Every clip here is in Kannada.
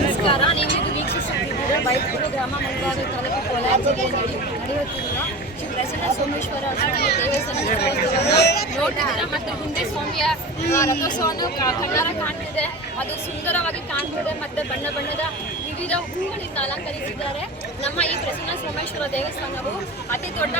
ನಮಸ್ಕಾರ. ನೀವು ಇದು ವೀಕ್ಷಿಸುತ್ತಿದ್ದೀರಾ ಬೈಕೂರು ಗ್ರಾಮ ಮುಳಬಾಗಿಲು ತಾಲೂಕು ಕೋಲಾರ ಜಿಲ್ಲೆಯಲ್ಲಿ ನಡೆಯುತ್ತಿರುವ ಶ್ರೀ ಪ್ರಸನ್ನ ಸೋಮೇಶ್ವರ ಸ್ವಾಮಿ ದೇವಸ್ಥಾನ ನೋಡ್ತಿದ್ದೀರಾ. ಮತ್ತು ಹಿಂದೆ ಸ್ವಾಮಿಯ ರಥೋತ್ಸವವನ್ನು ಕಣ್ಣಾರ ಕಾಣ್ತಿದೆ. ಅದು ಸುಂದರವಾಗಿ ಕಾಣ್ತಿದೆ ಮತ್ತು ಬಣ್ಣ ಬಣ್ಣದ ವಿವಿಧ ಹೂಗಳಿಂದ ಅಲಂಕರಿಸಿದ್ದಾರೆ. ನಮ್ಮ ಈ ಪ್ರಸನ್ನ ಸೋಮೇಶ್ವರ ದೇವಸ್ಥಾನವು ಅತಿ ದೊಡ್ಡ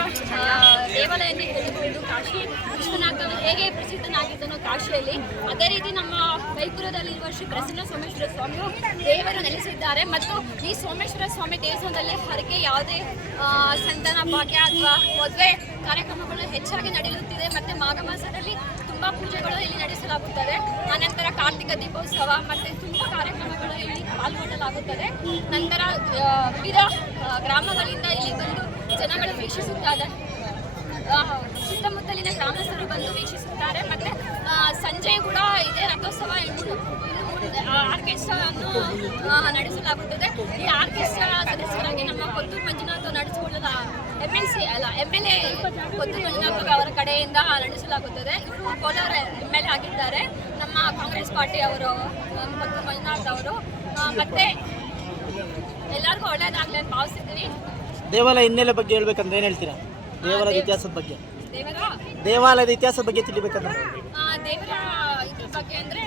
ದೇವಾಲಯ ಎಂದು ಹೇಳಬಹುದು. ಕಾಶಿ ವಿಶ್ವನಾಥ ಹೇಗೆ ಪ್ರಸಿದ್ಧನಾಗಿದ್ದನು ಕಾಶಿಯಲ್ಲಿ, ಅದೇ ರೀತಿ ನಮ್ಮ ಬೈಕೂರದಲ್ಲಿರುವ ಶ್ರೀ ಪ್ರಸನ್ನ ಸೋಮೇಶ್ವರ ಸ್ವಾಮಿಯು ದೇವರು ನೆಲೆಸಿದ್ದಾರೆ. ಮತ್ತು ಈ ಸೋಮೇಶ್ವರ ಸ್ವಾಮಿ ದೇವಸ್ಥಾನದಲ್ಲಿ ಹರಕೆ ಯಾವುದೇ ಸಂತಾನ ಭಾಗ್ಯ ಅಥವಾ ಮದುವೆ ಕಾರ್ಯಕ್ರಮಗಳು ಹೆಚ್ಚಾಗಿ ನಡೆಯುತ್ತಿದೆ. ಮತ್ತು ಮಾಘ ಮಾಸದಲ್ಲಿ ತುಂಬ ಪೂಜೆಗಳು ಇಲ್ಲಿ ನಡೆಸಲಾಗುತ್ತದೆ. ಆನಂತರ ಕಾರ್ತಿಕ ದೀಪೋತ್ಸವ ಮತ್ತು ತುಂಬ ಕಾರ್ಯಕ್ರಮಗಳು ಇಲ್ಲಿ ಪಾಲ್ಗೊಳ್ಳಲಾಗುತ್ತದೆ. ನಂತರ ವಿವಿಧ ಗ್ರಾಮಗಳಿಂದ ಇಲ್ಲಿ ಬಂದು ಜನಗಳು ವೀಕ್ಷಿಸುತ್ತಾರೆ. ಸುತ್ತಮುತ್ತಲಿನ ಗ್ರಾಮಸ್ಥರು ಬಂದು ವೀಕ್ಷಿಸುತ್ತಾರೆ. ಮತ್ತು ಸಂಜೆ ಕೂಡ ಇದೇ ರಥೋತ್ಸವ ಆರ್ಕೆಸ್ಟ್ರಾವನ್ನು ನಡೆಸಲಾಗುತ್ತದೆ. ಈ ಆರ್ಕೆಸ್ಟ್ರಾ ಸದಸ್ಯರಾಗಿ ನಮ್ಮ ಕೊತ್ತೂರು ಮಂಜುನಾಥ್ ನಡೆಸಿಕೊಳ್ಳದ MLA ಕೊತ್ತೂರು ಮಂಜುನಾಥ್ ಅವರ ಕಡೆಯಿಂದ ನಡೆಸಲಾಗುತ್ತದೆ. ಇವರು ಕೋಲಾರ MLA ಆಗಿದ್ದಾರೆ. ನಮ್ಮ ಕಾಂಗ್ರೆಸ್ ಪಾರ್ಟಿ ಅವರು ಕೊತ್ತೂರು ಮಂಜುನಾಥ್ ಅವರು. ಮತ್ತೆ ಎಲ್ಲರಿಗೂ ಒಳ್ಳೆಯದಾಗಲಿ ಅಂತ ಭಾವಿಸ್ತಿದ್ದೀನಿ. ದೇವಾಲಯ ಹಿನ್ನೆಲೆ ಬಗ್ಗೆ ಹೇಳ್ಬೇಕಂದ್ರೆ ಏನು ಹೇಳ್ತೀರಾ? ದೇವಾಲಯದ ಇತಿಹಾಸದ ಬಗ್ಗೆ, ದೇವಾಲಯದ ಇತಿಹಾಸದ ಬಗ್ಗೆ ತಿಳಿಬೇಕಂದ್ರೆ ದೇವರ ಇದ್ರ ಬಗ್ಗೆ ಅಂದರೆ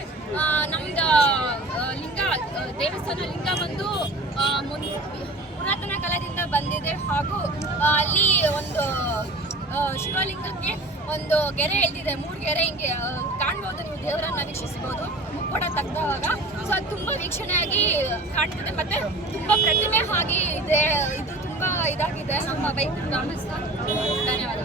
ನಮ್ದು ಲಿಂಗ ದೇವಸ್ಥಾನ ಲಿಂಗ ಬಂದು ಪುರಾತನ ಕಾಲದಿಂದ ಬಂದಿದೆ. ಹಾಗೂ ಅಲ್ಲಿ ಒಂದು ಶಿವಲಿಂಗಕ್ಕೆ ಒಂದು ಗೆರೆ ಎಳೆದಿದೆ, 3 ಗೆರೆ ಹಿಂಗೆ ಕಾಣ್ಬೋದು. ನೀವು ದೇವರನ್ನ ವೀಕ್ಷಿಸಬಹುದು ಮುಕ್ಕೋಡ ತೆಗೆದವಾಗ. ಸೊ ಅದು ತುಂಬ ವೀಕ್ಷಣೆಯಾಗಿ ಕಾಣ್ತದೆ ಮತ್ತು ತುಂಬ ಪ್ರತಿಮೆ ಆಗಿ ಇದೆ. ಇದು ತುಂಬ ಇದಾಗಿದೆ ನಮ್ಮ ಬೈಕೂರು ಗ್ರಾಮಸ್ಥ. ಧನ್ಯವಾದ.